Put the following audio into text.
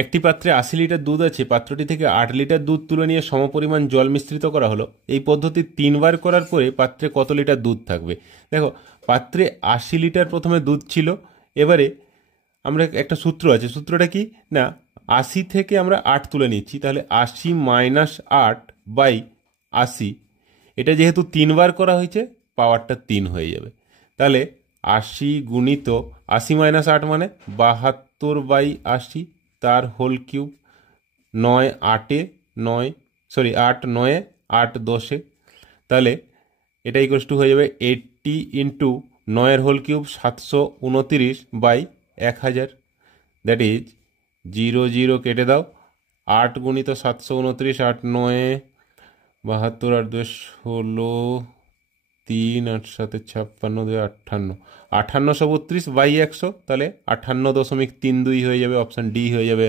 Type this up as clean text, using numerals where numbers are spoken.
একটি পাত্রে 80 লিটার দুধ আছে, পাত্রটি থেকে 8 লিটার দুধ তুলে নিয়ে সমপরিমাণ জল মিশ্রিত করা হলো। এই পদ্ধতি 3 বার করার পরে পাত্রে কত লিটার দুধ থাকবে? দেখো, পাত্রে 80 লিটার প্রথমে দুধ ছিল। এবারে আমরা একটা সূত্র আছে, সূত্রটা কি না, 80 থেকে আমরা 8 তুলে নিচ্ছি, তাহলে 80 মাইনাস 8 বাই 80, এটা যেহেতু 3 বার করা হয়েছে, পাওয়ারটা 3 হয়ে যাবে। তাহলে 80 গুণিত 80 মাইনাস 8 মানে 72/80, তার হোল কিউব। 9 8-এ 9, সরি 8 9-এ 8 10-এ, তাহলে এটা ইকুয়ালস টু হয়ে যাবে 80 ইন্টু 9-এর হোল কিউব 729/1000, দ্যাট ইজ 0 0 কেটে দাও, 8 গুণিত 729, 8 9 72, 8 2 16, 3 8 7 56, 2 58, 5832/100, তাহলে 58.32 হয়ে যাবে। অপশান ডি হয়ে যাবে।